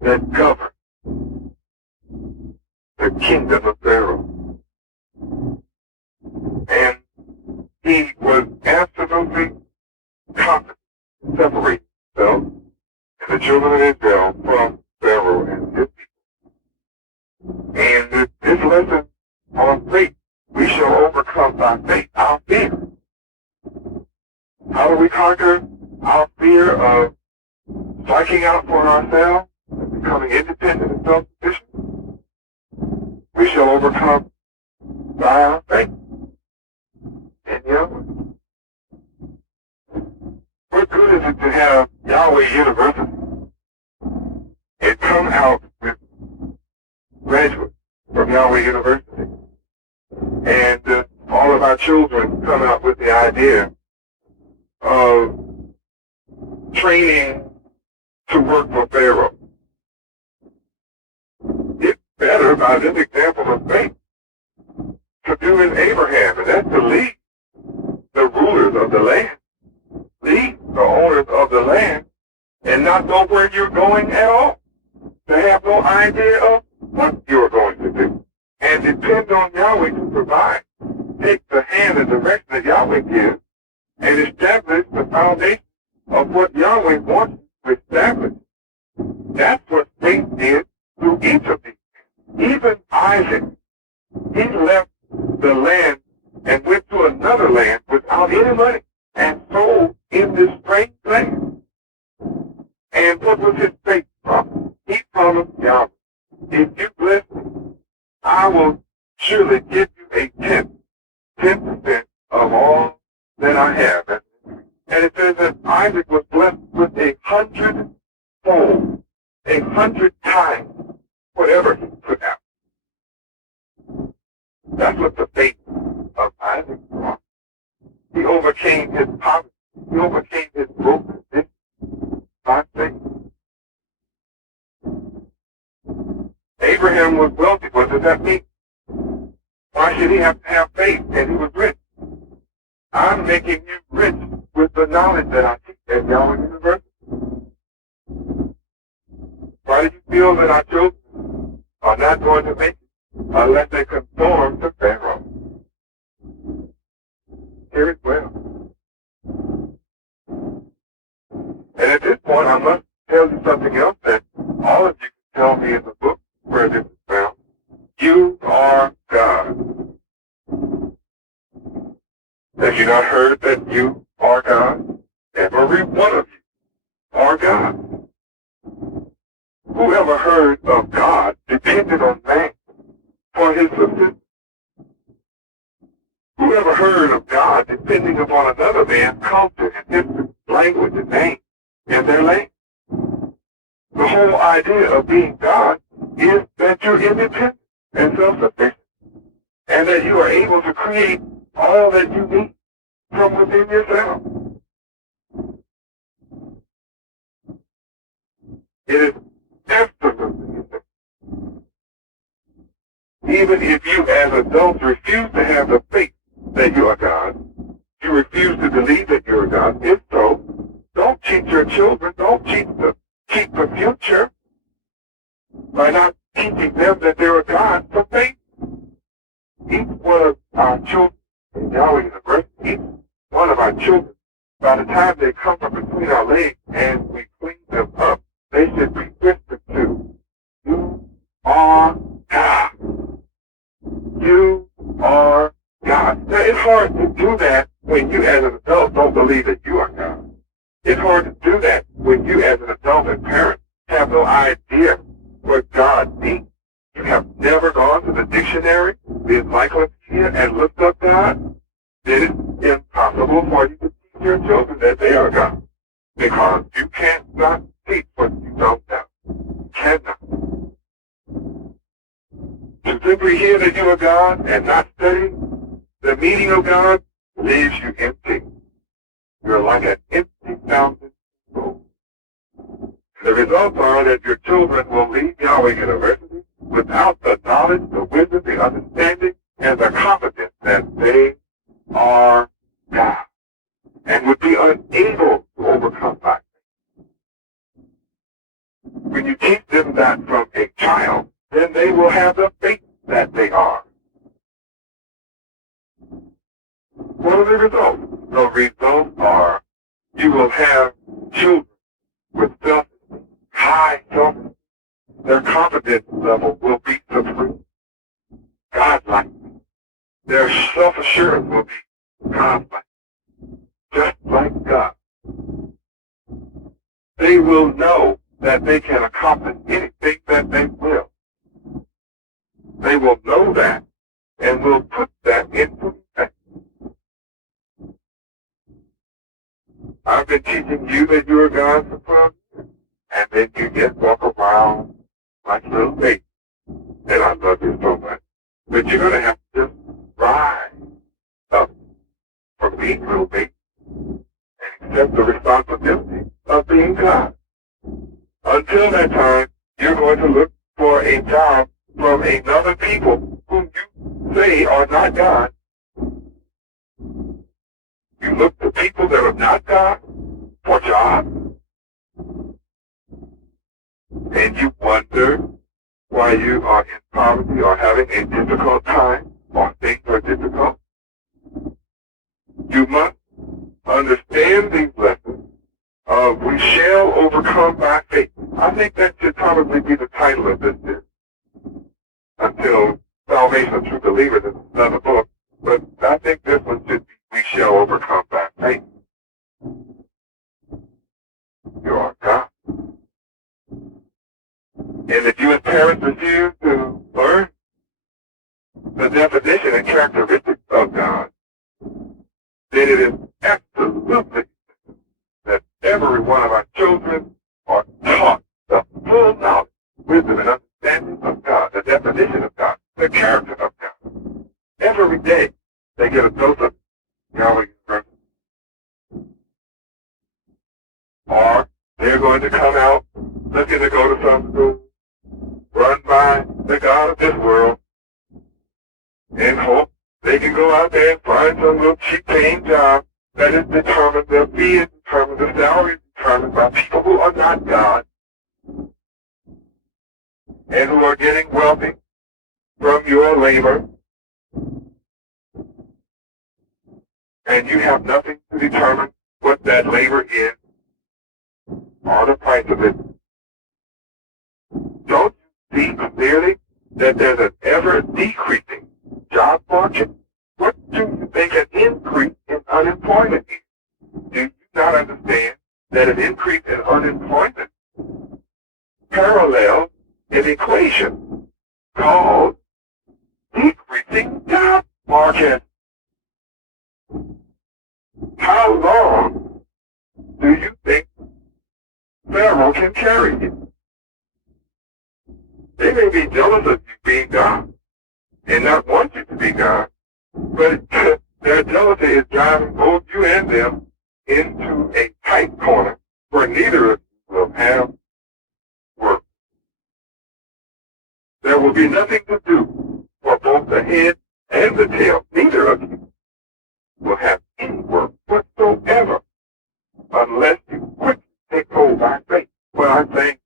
that governed the kingdom of Pharaoh. And he was absolutely confident to separate himself and the children of Israel from Pharaoh and his people. And this lesson on faith, we shall overcome by faith our fear. How do we conquer our fear of striking out for ourselves and becoming independent and self-sufficient? We shall overcome by our faith in Yahweh. What good is it to have Yahweh University and come out with graduates from Yahweh University, and all of our children come out with the idea of training to work for Pharaoh? It's better, by this example of faith, to do as Abraham, and that's to lead the rulers of the land, lead the owners of the land, and not know where you're going at all, to have no idea of what you're going to do, and depend on Yahweh to provide. Take the hand and direction that Yahweh gives and establish the foundation of what Yahweh wants to establish. That's what faith did through each of these. Even Isaac, he left the land and went to another land without any money and sold in this strange land. And what was his faith promise? He promised Yahweh, if you bless me, I will surely give you a 10% of all that I have. And it says that Isaac was blessed with 100-fold, 100 times whatever he put out. That's what the faith of Isaac was. He overcame his poverty. He overcame his brokenness by faith. Abraham was wealthy. What does that mean? Why should he have to have faith? And he was rich. I'm making you rich with the knowledge that I teach at Yahweh University. Why do you feel that our children are not going to make it unless they conform to Pharaoh? Hear it well. And at this point, I must tell you something else that all of you can tell me in the book where this is found. You are God. Have you not heard that you are God? Every one of you are God. Whoever heard of God depended on man for his subsistence. Whoever heard of God depending upon another man's culture and history, language and name, and their language? The whole idea of being God is that you're independent and self-sufficient, and that you are able to create all that you need from within yourself. It is absolutely essential. Even if you as adults refuse to have the faith that you are God, you refuse to believe that you're God, if so, don't cheat your children, don't cheat the future by not teaching them that they're a God for faith. Each one of our children in Yahweh University, each one of our children, by the time they come from between our legs and we clean them up, they should be whispered to, you are God. You are God. Now, it's hard to do that when you as an adult don't believe that you are God. It's hard to do that when you as an adult and parent have no idea what God means. You have never gone to the dictionary, the encyclopedia, and looked up God. Then it's impossible for you to teach your children that they are God. Because you cannot teach what you don't know. You cannot. To simply hear that you are God and not study the meaning of God leaves you empty. You're like an empty fountain of gold. The results are that your children will leave Yahweh University without the knowledge, the wisdom, the understanding, and the confidence that they are God, and would be unable to overcome by faith. when you teach them that from a child, then they will have the faith that they are. What are the results? The results are you will have children with high self. Their confidence level will be supreme, God-like. Their self-assurance will be God-like, just like God. They will know that they can accomplish anything that they will. They will know that and will put that into effect. I've been teaching you that you're God's son, and then you just walk around like a little baby. And I love you so much. But you're going to have to just rise up from being a little baby and accept the responsibility of being God. Until that time, you're going to look for a job from another people whom you say are not God. You look to people that are not God for jobs, and you wonder why you are in poverty or having a difficult time or things are difficult. You must understand these lessons of we shall overcome by faith. I think that should probably be the title of this series. Until Salvation Through Believers is another book, but I think this one should be We Shall Overcome by Faith. You are God. And if you as parents refuse to learn the definition and characteristics of God, then it is absolutely that every one of our children are taught the full knowledge, wisdom, and understanding of God, the definition of God, the character of God. Every day they get a dose of Yahweh University. Or they're going to come out looking to go to some school, run by the God of this world, and hope they can go out there and find some little cheap-paying job that is determined, their fee is determined, the salary is determined by people who are not God and who are getting wealthy from your labor, and you have nothing to determine what that labor is or the price of it. Don't you see clearly that there's an ever-decreasing job market? What do you think an increase in unemployment is? Do you not understand that an increase in unemployment parallels an equation called decreasing job market? How long do you think Pharaoh can carry you? They may be jealous of you being God and not want you to be God, but their jealousy is driving both you and them into a tight corner where neither of you will have work. There will be nothing to do for both the head and the tail. Neither of you will have any work whatsoever unless you quickly take hold by faith. What I'm saying,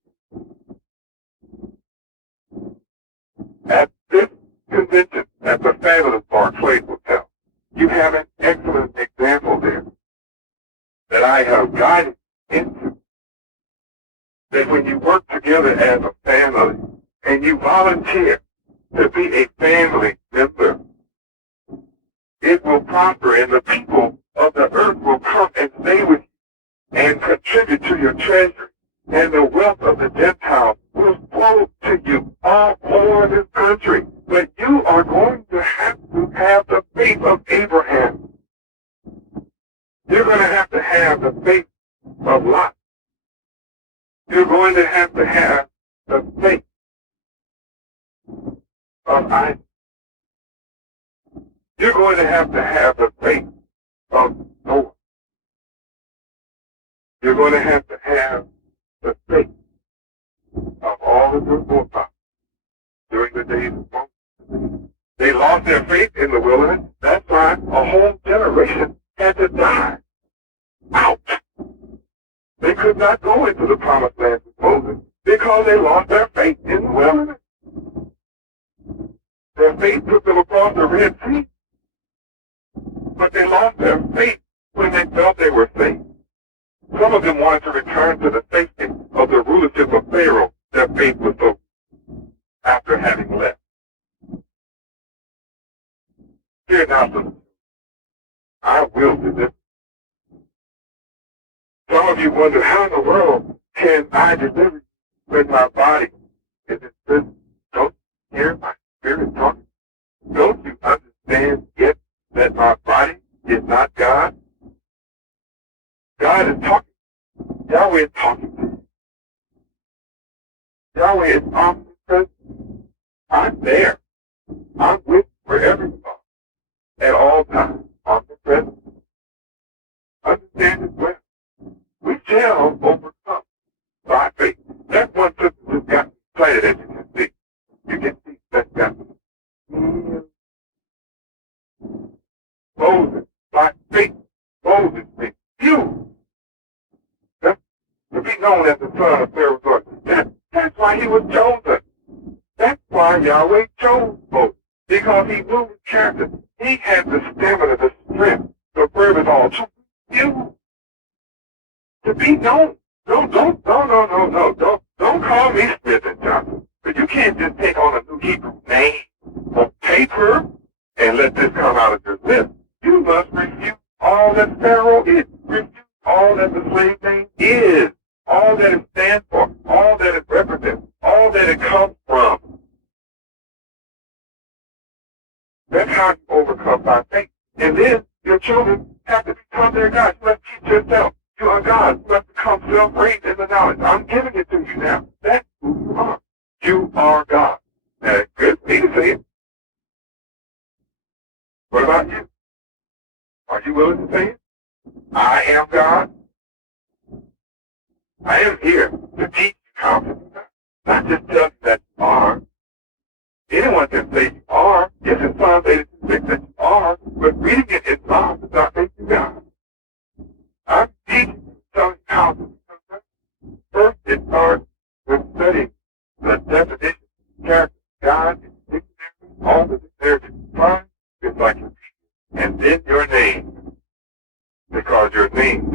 at this convention at the Fabulous Barclays Hotel, you have an excellent example there that I have guided into. That when you work together as a family and you volunteer to be a family member, it will prosper and the people of the earth will come and stay with you and contribute to your treasury, and the wealth of the Gentiles will flow to you all over this country. But you are going to have the faith of Abraham. You're going to have the faith of Lot. You're going to have the faith of Isaac. You're going to have the faith of Noah. You're going to have the faith of all of your forefathers during the days of Moses. They lost their faith in the wilderness. That's why a whole generation had to die out. They could not go into the promised land with Moses because Because they lost their faith in the wilderness. Their faith took them across the Red Sea, but they lost their faith when they felt they were safe. Some of them wanted to return to the safety of the rulership of Pharaoh. Their faith was so after having left. Fear not, I will deliver. Some of you wonder, how in the world can I deliver when my body is in prison? Don't you hear my spirit talking? Don't you understand yet that my body is not God? God is talking. Yahweh is talking to you. Yahweh is omnipresent. I'm there. I'm with you wherever you are. At all times. Omnipresent. Understand it well. We shall overcome by faith. That's one sister just got excited, as you can see. You can see that got Moses, by faith, Moses made you. To be known as the son of Pharaoh's daughter. That's why he was chosen. That's why Yahweh chose Moses. Because he knew his character. He had the stamina, the strength, the wherewithal to you. To be known. No, don't call me Smith and Johnson. But you can't just take on a new Hebrew name on paper and let this come out of your lips. You must refute all that Pharaoh is. Refute all that the slave name is. All that it stands for. All that it represents. All that it comes from. That's how you overcome by faith. And then your children have to become their God. You must teach yourself. You are God. You must become self-raised in the knowledge. I'm giving it to you now. That's who you are. You are God. That's good for me to say it. What about you? Are you willing to say it? I am God. I am here to teach you how to do that. Not just tell you that you are. Anyone can say you are. Yes, in Psalm 86 that you are, but reading it in Psalms does not make you God. I'm teaching you, telling you how to do that. First, it starts with studying the definition, character, God, and dictionary, all the dictionary that you find, it's like your teacher. And then your name, because your name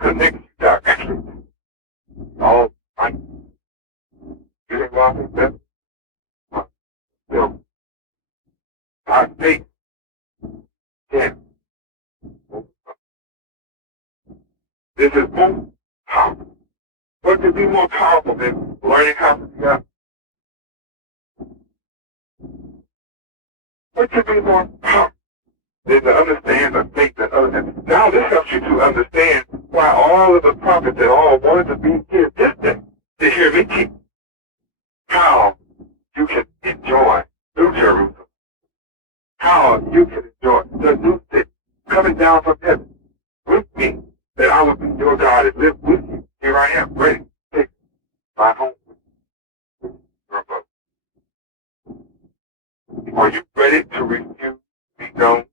connects you directly to all right. You think what I think that? Well, I think, yeah, this is more powerful. What could be more powerful than learning how to be God? What could be more powerful than to understand the faith and other things? Now this helps you to understand why all of the prophets that all wanted to be here this day to hear me teach how you can enjoy New Jerusalem, how you can enjoy the new city coming down from heaven with me, that I will be your God and live with you. Here I am, ready to take my home with your boat. Are you ready to refuse to be known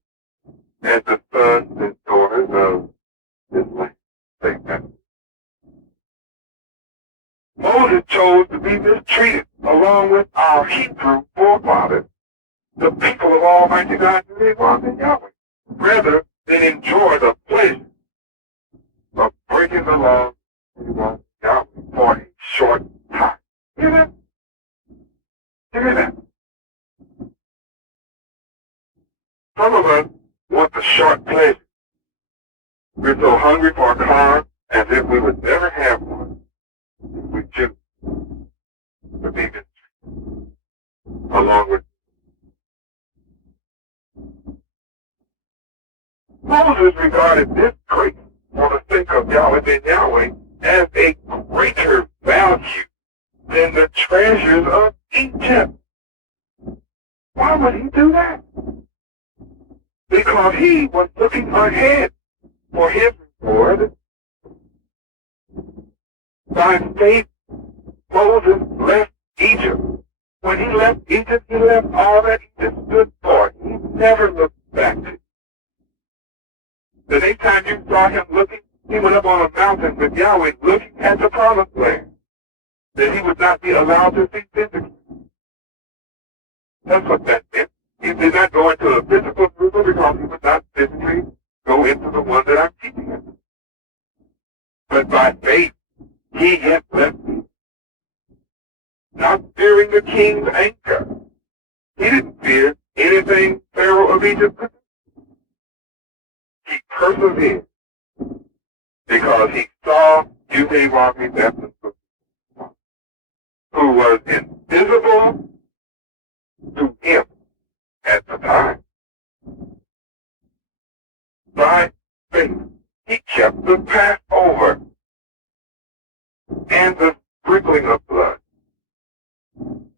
as the sons and daughters of this land? Say that. Moses chose to be mistreated along with our Hebrew forefathers, the people of Almighty God who they walk in Yahweh, rather than enjoy the pleasure of breaking the law in Yahweh for a short time. Hear that? Hear that? Some of us want the short pleasure. We're so hungry for a car as if we would never have one. We choose to be mistreated along with Moses regarded this grace for the sake of Yahweh and Yahweh as a greater value than the treasures of Egypt. Why would he do that? Because he was looking ahead for his reward. By faith, Moses left Egypt. When he left Egypt, he left all that Egypt stood for. He never looked back. The next time you saw him looking, he went up on a mountain with Yahweh looking at the promised land. that he would not be allowed to see physically. That's what that meant. He did not go into a physical Jerusalem because he would not physically go into the one that I'm teaching him. But by faith, he had left me. Not fearing the king's anger. He didn't fear anything Pharaoh of Egypt could do. He persevered because he saw Deuteronomy Baptist, who was invisible to him at the time. By faith, he kept the Passover and the sprinkling of blood,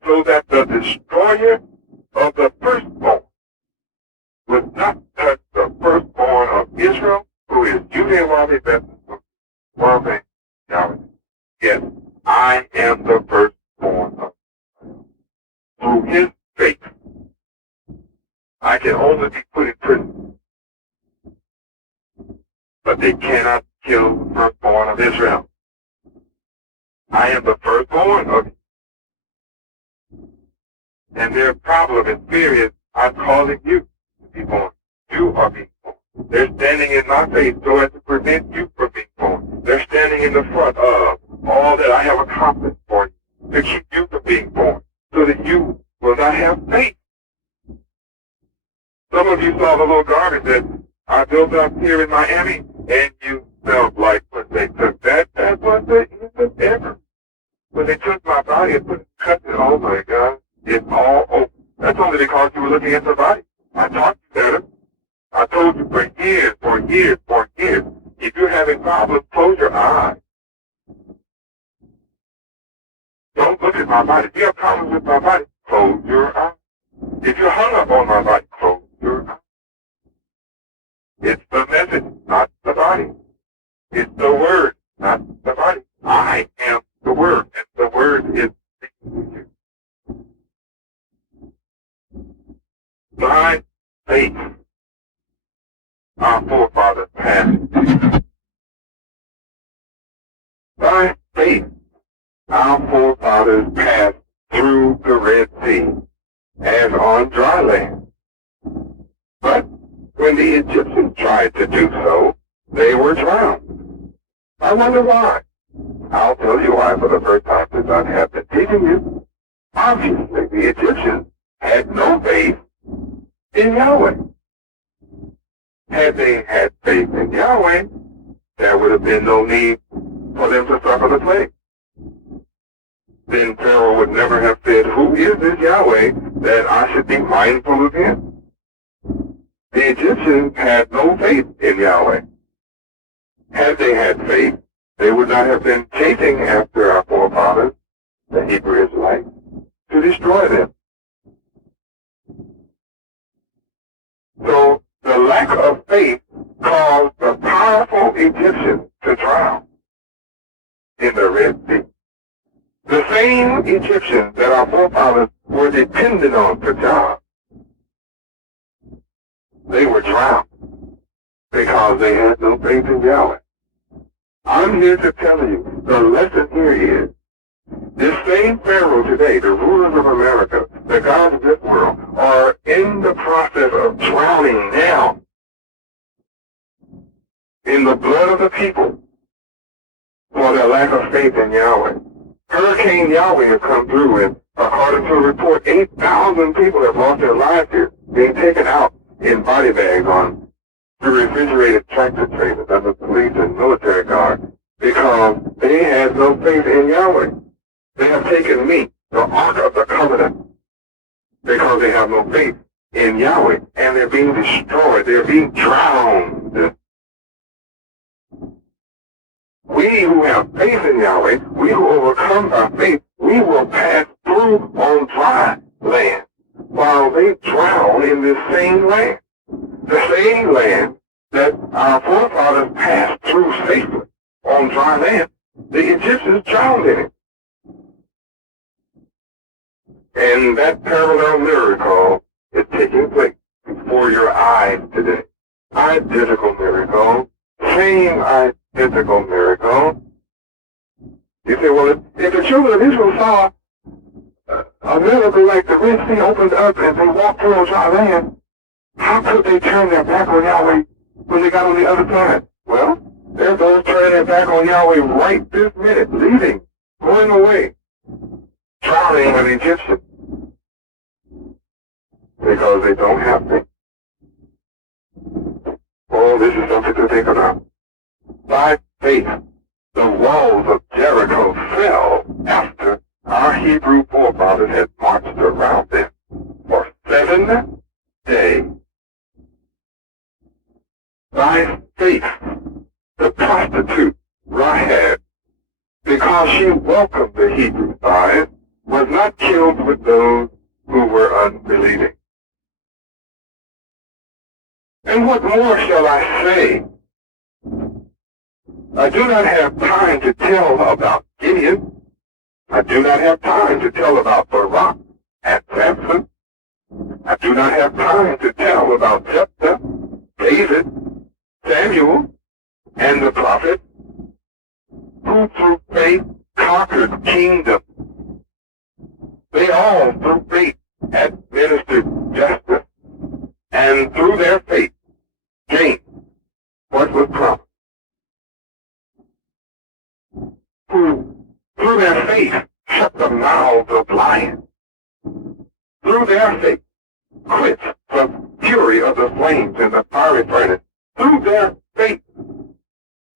so that the destroyer of the firstborn would not touch the firstborn of Israel, who is Deuteronomy Baptist. Yes, I am the firstborn of Israel. Through his faith, I can only be put in prison, but they cannot kill the firstborn of Israel. I am the firstborn of Israel. And their problem and fear is, I'm calling you to be born. You are being born. They're standing in my face so as to prevent you from being born. They're standing in the front of all that I have accomplished for you, to keep you from being born, so that you will not have faith. Some of you saw the little garbage that I built up here in Miami, and you felt like when they took that was the end ever. When they took my body and cut it, oh my God, it's all over. That's only because you were looking at the body. I taught you better. I told you for years, if you're having problems, close your eyes. Don't look at my body. If you have problems with my body, close your eyes. If you're hung up on my body, close your eyes. It's the message, not the body. It's the word, not the body. I am the word, and the word is speaking to you. By faith, our forefathers passed. By faith, our forefathers passed through the Red Sea as on dry land. But when the Egyptians tried to do so, they were drowned. I wonder why. I'll tell you why for the first time since I have been teaching you. Obviously, the Egyptians had no faith in Yahweh. Had they had faith in Yahweh, there would have been no need for them to suffer the plague. Then Pharaoh would never have said, who is this Yahweh that I should be mindful of him? The Egyptians had no faith in Yahweh. Had they had faith, they would not have been chasing after our forefathers, the Hebrew Israelites, to destroy them. So the lack of faith caused the powerful Egyptians to drown in the Red Sea. The same Egyptians that our forefathers were dependent on for jobs, they were drowned because they had no faith in Yahweh. I'm here to tell you, the lesson here is, this same Pharaoh today, the rulers of America, the gods of this world, are in the process of drowning now in the blood of the people for their lack of faith in Yahweh. Hurricane Yahweh has come through, and according to a report, 8,000 people have lost their lives here, being taken out in body bags on the refrigerated tractor trailers under police and military guards because they had no faith in Yahweh. They have taken me, the Ark of the Covenant, because they have no faith in Yahweh, and they're being destroyed. They're being drowned. We who have faith in Yahweh, we who overcome by faith, we will pass through on dry land, while they drown in this same land. The same land that our forefathers passed through safely on dry land, the Egyptians drowned in it. And that parallel miracle is taking place before your eyes today. Identical miracle, same identical miracle. You say, well, if the children of Israel saw a miracle like the Red Sea opened up and they walked through on dry land, how could they turn their back on Yahweh when they got on the other side? Well, there's those turning their back on Yahweh right this minute, leaving, going away, drowning with Egyptians, because they don't have faith. Oh, this is something to think about. By faith, the walls of Jericho fell after our Hebrew forefathers had marched around them for 7 days. By faith, the prostitute Rahab, because she welcomed the Hebrew spies, was not killed with those who were unbelieving. And what more shall I say? I do not have time to tell about Gideon. I do not have time to tell about Barak and Samson. I do not have time to tell about Jephthah, David, Samuel, and the prophet, who through faith conquered kingdoms. They all, through faith, administered justice, and through their faith, gained what was promised. Who, through their faith, shut the mouths of lions. Through their faith, quenched the fury of the flames in the fiery furnace. Through their faith,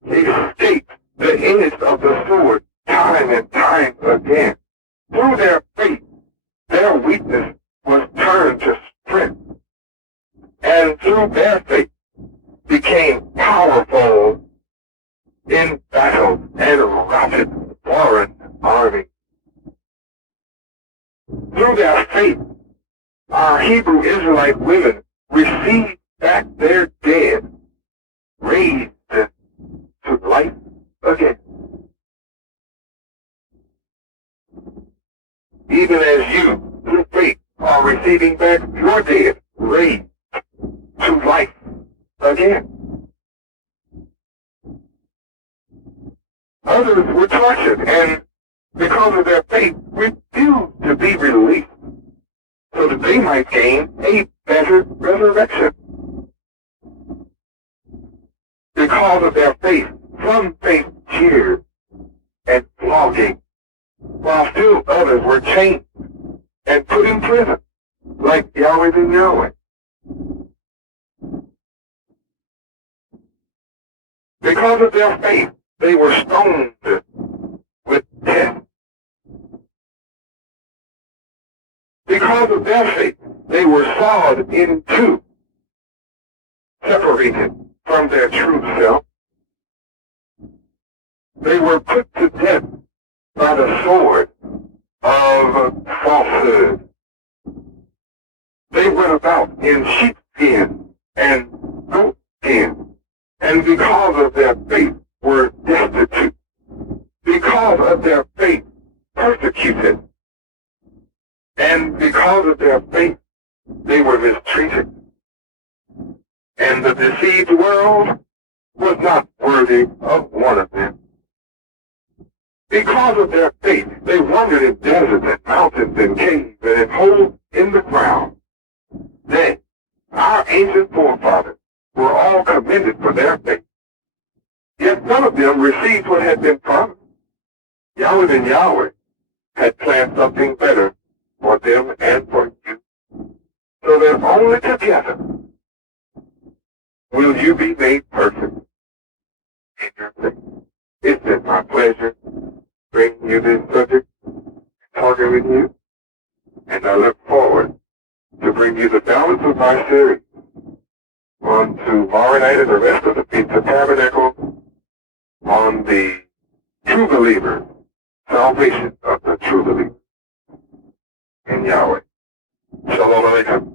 escaped the edge of the sword time and time again. Through their faith, their weakness was turned to strength. And through their faith, became powerful in battle and routed foreign armies. Through their faith, our Hebrew Israelite women received back their dead, raised to life again. Even as you, through faith, are receiving back your dead, raised to life again. Others were tortured and, because of their faith, refused to be released so that they might gain a better resurrection. Because of their faith, some faced jeers and flogging, while still others were chained and put in prison, like Yahweh and Yahweh. Because of their faith, they were stoned with death. Because of their faith, they were sawed in two, separated from their true self. They were put to death by the sword of falsehood. They went about in sheepskin and goatskin, and because of their faith were destitute. Because of their faith, persecuted. And because of their faith, they were mistreated. And the deceived world was not worthy of one of them. Because of their faith, they wandered in deserts and mountains and caves and in holes in the ground. They, our ancient forefathers, were all commended for their faith. Yet none of them received what had been promised. Yahweh and Yahweh had planned something better for them and for you. So that only together will you be made perfect in your faith. It's been my pleasure bringing you this subject, talking with you, and I look forward to bring you the balance of my series on tomorrow night and the rest of the Feast of Tabernacles on the true believer, salvation of the true believer in Yahweh. Shalom Aleichem.